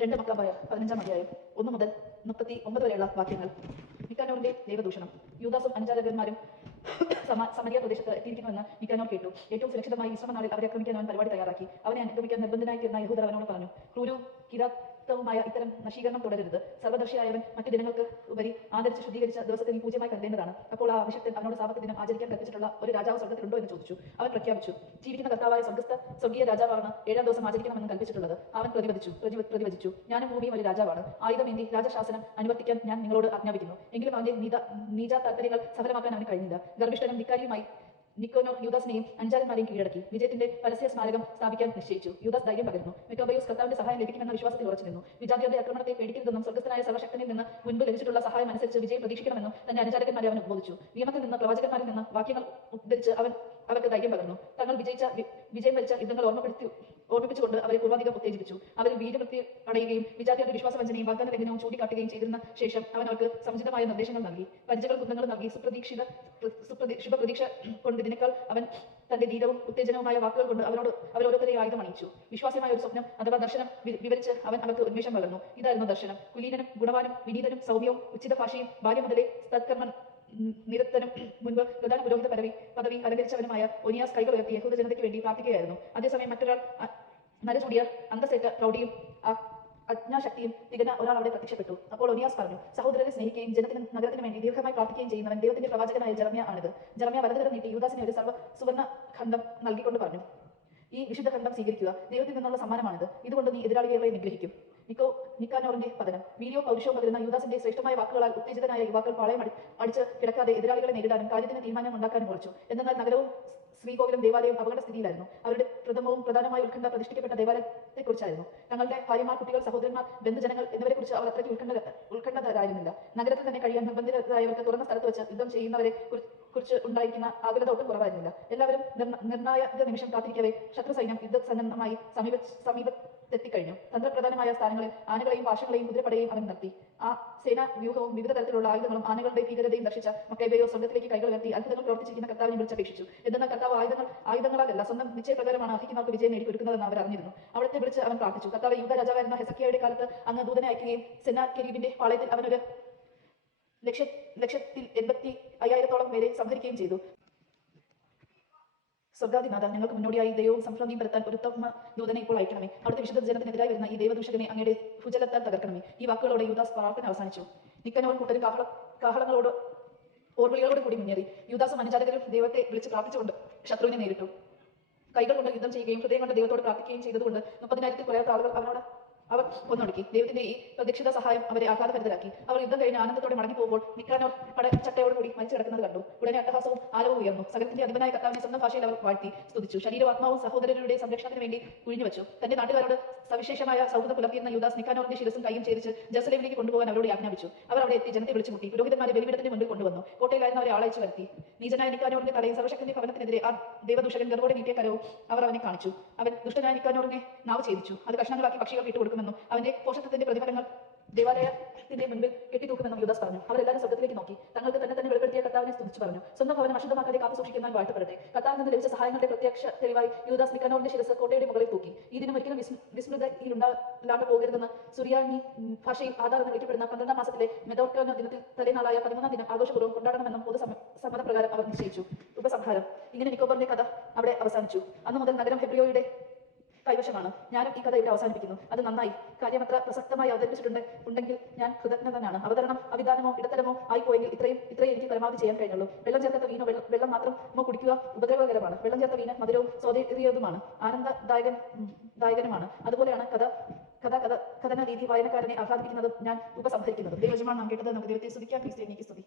2 മക്കാബായ 15-ാം അധ്യായം 1 മുതൽ 39 വരെയുള്ള വാക്യങ്ങൾ. നിക്കാനോറിന്റെ ദൈവദൂഷണം. യൂദാസും അനുചാരകന്മാരും സമരിയ പ്രദേശത്ത് എത്തിയിരിക്കുന്നുവെന്ന് നിക്കാനോർ കേട്ടു. ഏറ്റവും സുരക്ഷിതമായി വിശ്രമനാളിൽ അവരെ ആക്രമിക്കാൻ അവൻ പരിപാടി തയ്യാറാക്കി. അവനെ അനുഗമിക്കാൻ നിർബന്ധനായി തീർന്ന യഹൂദർ അവനോട് പറഞ്ഞു, ക്രൂരവും കിരാതവുമായ ഇത്തരം നശീകരണം തുടരരുത്. സർവ്വദർശിയായവൻ മറ്റു ദിനങ്ങൾക്ക് ഉപരി ആദരിച്ച് ശുദ്ധീകരിച്ച ദിവസത്തെ നീ പൂജ്യമായി കരുതേണ്ടതാണ്. അപ്പോൾ ആ അഭിഷക്തൻ അവനോട് സാബത്ത് ദിനം ആചരിക്കാൻ കൽപ്പിച്ചിട്ടുള്ള ഒരു രാജാവ് സ്വർഗ്ഗത്തിലുണ്ടോ എന്ന് ചോദിച്ചു. അവൻ പ്രഖ്യാപിച്ചു, ജീവിക്കുന്ന കർത്താവായ സ്വർഗീയ രാജാവാണ് 7-ാം ദിവസം ആചരിക്കണമെന്ന് കൽപ്പിച്ചിട്ടുള്ളത്. അവൻ പ്രതിവചിച്ചു, ഞാനും ഭൂമിയും ഒരു രാജാവാണ്. ആയുധമേന്തി രാജശാസനം അനുവർത്തിക്കാൻ ഞാൻ നിങ്ങളോട് ആജ്ഞാപിക്കുന്നു. എങ്കിലും അവന്റെ നീച താല്പര്യങ്ങൾ സഫലമാക്കാൻ അവന് കഴിഞ്ഞില്ല. ഗർഭിഷ്ഠനും ധിക്കാരിയുമായി നിക്കോനോർ യൂദാസിനെയും അനുചാരന്മാരെയും കീഴടക്കി വിജയത്തിന്റെ പരസ്യ സ്മാരകം സ്ഥാപിക്കാൻ നിശ്ചയിച്ചു. യൂദാസ് ധൈര്യം പകർന്നു. മെക്കോബയോസ് കർത്താവിന്റെ സഹായം ലഭിക്കുമെന്ന വിശ്വാസത്തിൽ ഉറച്ചു നിന്നു. വിജാതിയുടെ ആക്രമണത്തെ പേടിക്കരുതെന്നും സ്വർഗ്ഗസ്ഥനായ സർവ്വശക്തനിൽ നിന്ന് മുൻപ് ലഭിച്ചിട്ടുള്ള സഹായം അനുസരിച്ച് വിജയം പ്രതീക്ഷിക്കണമെന്നും തന്റെ അനുചാരകന്മാരെ അവൻ ഉപദേശിച്ചു. നിയമത്തിൽ നിന്ന് പ്രവാചകന്മാരിൽ നിന്ന് വാക്യങ്ങൾ ഉദ്ധരിച്ച് അവൻ അവർക്ക് ധൈര്യം പകർന്നു. തങ്ങൾ വിജയം വരിച്ച യുദ്ധങ്ങൾ ഓർമ്മിപ്പിച്ചുകൊണ്ട് അവരെ പൂർവാധികം ഉത്തേജിപ്പിച്ചു. അവരിൽ വീരവൃത്തി അടയുകയും വിജാതിയുടെ വിശ്വാസവഞ്ചനയും വാഗ്ദാന ലംഘനവും ചൂണ്ടിക്കാട്ടുകയും ചെയ്തിരുന്ന ശേഷം അവൻ അവർക്ക് സമുചിതമായ നിർദ്ദേശങ്ങൾ നൽകി. പരിചകളും കുന്തങ്ങളും നൽകി ശുഭപ്രതീക്ഷ കൊണ്ട് ഇതിനേക്കാൾ അവൻ തന്റെ ധീരവും ഉത്തേജനവുമായ വാക്കുകൾ കൊണ്ട് അവരോരോരുത്തരെയും ആയുധം അണിയിച്ചു. വിശ്വാസ്യമായ ഒരു സ്വപ്നം അഥവാ ദർശനം വിവരിച്ച് അവൻ അവർക്ക് ഉന്മേഷം പകർന്നു. ഇതായിരുന്നു ദർശനം. കുലീനനും ഗുണവാനും വിനീതനും സൗമ്യവും ഉച്ചിത ഭാഷയും ബാല്യം മുതലേ സത്കർമ്മ നിരത്തനും മുൻപ് പ്രധാന പുരോഹിത പദവി അലങ്കരിച്ചവനുമായ ഒനിയാസ് കൈകൾ ഉയർത്തി യഹൂദ ജനതയ്ക്ക് വേണ്ടി പ്രാർത്ഥിക്കുകയായിരുന്നു. അതേസമയം മറ്റൊരാൾ നരചൂടിയ അന്തസ്സേറ്റ പ്രൗഢിയും അജ്ഞാശക്തിയും തികഞ്ഞ ഒരാൾ അവിടെ പ്രത്യക്ഷപ്പെട്ടു. അപ്പോൾ ഒനിയാസ് പറഞ്ഞു, സഹോദരരെ സ്നേഹിക്കുകയും ജനത്തിനും നഗരത്തിനു വേണ്ടി ദീർഘമായി പ്രാർത്ഥിക്കുകയും ചെയ്യുന്നവൻ ദൈവത്തിന്റെ പ്രവാചകനായ ജെറമ്യ ആണിത്. ജെറമ്യ വലതുകരം നീട്ടി യൂദാസിനെ ഒരു സുവർണ്ണ ഖണ്ഡം നൽകിക്കൊണ്ട് പറഞ്ഞു, ഈ വിശുദ്ധ ഖണ്ഡം സ്വീകരിക്കുക. ദൈവത്തിൽ നിന്നുള്ള സമ്മാനമാണിത്. ഇതുകൊണ്ട് നീ എതിരാളികളെ നിഗ്രഹിക്കും. നിക്കാനോറിന്റെ പതനം. വീര്യവും പൗരുഷവും പകരുന്ന യൂദാസിന്റെ ശ്രേഷ്ഠമായ വാക്കുകളാൽ ഉത്തേജിതനായ യുവാക്കൾ പാളയം അടിച്ച് കിടക്കാതെ എതിരാളികളെ നേരിടാനും കാര്യത്തിന് തീരുമാനം ഉണ്ടാക്കാനും ഉറച്ചു. എന്നാൽ നഗരവും ശ്രീകോവിലും ദേവാലയവും അപകടസ്ഥിതിയിലായിരുന്നു. അവരുടെ പ്രധാനമായ ഉത്കണ്ഠ പ്രതിഷ്ഠിക്കപ്പെട്ട ദേവാലയത്തെക്കുറിച്ചായിരുന്നു. തങ്ങളുടെ ഭാര്യമാർ, കുട്ടികൾ, സഹോദരന്മാർ, ബന്ധുജനങ്ങൾ എന്നിവരെക്കുറിച്ച് അവർ അത്രയ്ക്ക് ഉത്കണ്ഠരായിരുന്നില്ല. നഗരത്തിൽ തന്നെ കഴിയാൻ നിർബന്ധിതരായവർക്ക് തുറന്ന സ്ഥലത്ത് വെച്ച് യുദ്ധം ചെയ്യുന്നവരെ കുറിച്ച് ഉണ്ടായിരിക്കുന്ന ആകുലത ഒട്ടും കുറവായിരുന്നില്ല. എല്ലാവരും നിർണായക നിമിഷം കാത്തിരിക്കവേ ശത്രു സൈന്യം യുദ്ധസന്നദ്ധമായി സമീപത്തെത്തിക്കഴിഞ്ഞു. തന്ത്രപ്രധാനമായ സ്ഥാനങ്ങളിൽ ആനകളെയും പാശങ്ങളെയും കുതിരപ്പടയെയും അവൻ നിർത്തി. ആ സേനാ വ്യൂഹവും വിവിധ തരത്തിലുള്ള ആയുധങ്ങളും ആനകളുടെ ഭീകരതയും ദർശിച്ച മക്കൈബയോ സ്വർഗ്ഗത്തിലേക്ക് കൈകൾ ഉയർത്തി അത്ഭുതങ്ങൾ പ്രവർത്തിച്ചിരിക്കുന്ന കർത്താവിനെ വിളിച്ചപേക്ഷിച്ചു. എന്നാൽ കർത്താവ് ആയുധങ്ങളാലല്ല സ്വന്തം നിശ്ചയപ്രകാരമാണ് അർഹിക്കുന്നവർക്ക് വിജയം നേടിക്കൊടുക്കുന്നതെന്ന് അവർ അറിഞ്ഞിരുന്നു. അവിടത്തെ വിളിച്ച് അവൻ പ്രാർത്ഥിച്ചു, കർത്താവ്, യൂദാ രാജാവായിരുന്ന ഹെസക്കിയയുടെ കാലത്ത് അങ്ങ് ദൂതനെ അയക്കുകയും സെന്നാകെരീബിന്റെ പാളയത്തിൽ അവനൊരു 1,85,000-ഓളം പേരെ സംഹരിക്കുകയും ചെയ്തു. സ്വർഗ്ഗാധിനാഥ, ഞങ്ങൾക്ക് മുന്നോടിയായി ദൈവവും സംഭ്രാന്തിയും പരത്താൻ ഒരു ഉത്തമ ദൂതനെ ഇപ്പോൾ അയക്കണമേ. അവിടുത്തെ വിശുദ്ധ ജനത്തിനെതിരായി വരുന്ന ഈ ദൈവദൂഷകനെ അങ്ങയുടെ ഭുജലത്താൽ തകർക്കണമേ. ഈ വാക്കുകളോടെ യൂദാസ് പ്രാർത്ഥന അവസാനിച്ചു. നിക്കനോർ കൂട്ടരും കാഹളങ്ങളോട് ഓർവിളികളോട് കൂടി മുന്നേറി. യൂദാസും അനുചാരകരും ദൈവത്തെ വിളിച്ച് പ്രാർത്ഥിച്ചുകൊണ്ട് ശത്രുവിനെ നേരിട്ടു. കൈകൾ കൊണ്ട് യുദ്ധം ചെയ്യുകയും ഹൃദയം കൊണ്ട് ദൈവത്തോട് പ്രാർത്ഥിക്കുകയും ചെയ്തതുകൊണ്ട് 30,000-ൽ കുറയാത്ത ആളുകൾ അവർ കൊന്നൊടുക്കി. ദൈവത്തിന്റെ ഈ പ്രതീക്ഷിത സഹായം അവരെ ആഹ്ലാദഭരിതരാക്കി. അവർ യുദ്ധം കഴിഞ്ഞ് ആനന്ദത്തോടെ മടങ്ങി പോകുമ്പോൾ നിക്കാനോർ പടച്ചട്ടയോട് കൂടി മരിച്ചു കിടക്കുന്നത് കണ്ടു. ഉടനെ അട്ടഹാസവും ആലവും ഉയർന്നു. സകലത്തിന്റെ അധിപനായ കർത്താവിനെ സ്വന്തം ഭാഷയിൽ അവർ വാഴ്ത്തി സ്തുതിച്ചു. ശരീരവാത്മാവും സഹോദരരുടെ സംരക്ഷണത്തിന് വേണ്ടി കുഴിഞ്ഞുവച്ചു. തന്റെ നാട്ടുകാരോട് സവിശേഷമായ സൗഹൃദം പുലർത്തിയിരുന്ന യൂദാസ് നിക്കാനോറിന്റെ ശിരസും കൈയും ഛേദിച്ച് ജെറുസലേമിലേക്ക് കൊണ്ടുപോകാൻ അവരോട് ആജ്ഞാപിച്ചു. അവർ അവിടെ എത്തി ജനത്തെ വിളിച്ചുമുട്ടി. പുരോഹിതന്മാരെ ബലിപീഠത്തിന് മുൻപിൽ കൊണ്ടുവന്നു. കോട്ടയിലായിരുന്നവരെ ആളയച്ചു വരുത്തി. നീചനായ നിക്കാനോറിന്റെ തലയും സർവശക്തന്റെ ഭവനത്തിനെതിരെ ആ ദൈവദൂഷകൻ ഗർവോടെ നീട്ടിയ കരവും അവർ അവനെ കാണിച്ചു. അവൻ ദുഷ്ടനായ നിക്കാനോറിനെ നാവ് ഛേദിച്ചു. അത് കഷ്ണങ്ങളാക്കി പക്ഷികൾക്ക് ഇട്ടുകൊടുക്കുമെന്നും അവന്റെ പോഷത്വത്തിന്റെ പ്രതിഫലങ്ങൾ ദേവാലയത്തിന്റെ മുൻപിൽ കെട്ടിത്തൂക്കുമെന്നും യൂദാസ് പറഞ്ഞു. അവരെല്ലാവരും സ്വർഗ്ഗത്തിലേക്ക് നോക്കി തങ്ങൾക്ക് തന്നെ വെളിപ്പെടുത്തിയ കർത്താവിനെ സ്തുതിച്ചു പറഞ്ഞു, സ്വന്തം ഭവനം അശുദ്ധമാക്കാതെ കാത്തു സൂക്ഷിക്കുന്നവൻ വാഴ്ത്തപ്പെടട്ടെ. കർത്താവിൽ നിന്ന് ലഭിച്ച സഹായങ്ങളുടെ പ്രത്യക്ഷ തെളിവായി യൂദാസ് നിക്കാനോറിന്റെ ശിരസ് കോട്ടയുടെ മുകളിൽ തൂക്കി. ഈ ദിനം ഒരിക്കലും വിസ്മൃതിയിലുണ്ടാകാണ്ട് പോകരുതെന്ന് സുറിയാനി ഭാഷയിൽ ആധാർ എന്ന് വിളിക്കപ്പെടുന്ന 12-ാം മാസത്തിലെ മെദോർക്കാനോ ദിനത്തിൽ തലേനാളായ 13-ാം ദിനം ആഘോഷപൂർവ്വം കൊണ്ടാടണമെന്നും പൊതു സമ്മതപ്രകാരം അവർ നിശ്ചയിച്ചു. ഉപസംഹാരം. ഇങ്ങനെ നിക്കോബറിന്റെ കഥ അവിടെ അവസാനിച്ചു. അന്നു മുതൽ നഗരം ഹെബ്രിയോയുടെ കൈവശമാണ്. ഞാനും ഈ കഥ ഇവിടെ അവസാനിപ്പിക്കുന്നു. അത് നന്നായി. കാര്യമത്ര പ്രസക്തമായി അവതരിപ്പിച്ചിട്ടുണ്ടെങ്കിൽ ഞാൻ കൃതജ്ഞനാണ്. അവതരണം അവിധാനമോ ഇടത്തരമോ ആയിപ്പോയെങ്കിൽ ഇത്രയും എനിക്ക് പരമാവധി ചെയ്യാൻ കഴിഞ്ഞുള്ളൂ. വെള്ളം ചേർത്ത വീനോ വെള്ളം മാത്രമോ കുടിക്കുക ഉപദ്രവകരമാണ്. വെള്ളം ചേർത്ത വീന് മധുരവും സ്വാതേറിയതുമാണ്, ആനന്ദദായകനുമാണ്. അതുപോലെയാണ് കഥന രീതി വായനക്കാരനെ ആഹ്ലാദിപ്പിക്കുന്നതും ഞാൻ ഉപസംഹരിക്കുന്നതും. ദൈവജമാണ് നാം കേട്ടത്. നമുക്ക് ദൈവത്തെ സ്തുതിക്കാം. ക്രിസ്ത്യാനിക്ക് സ്തുതി.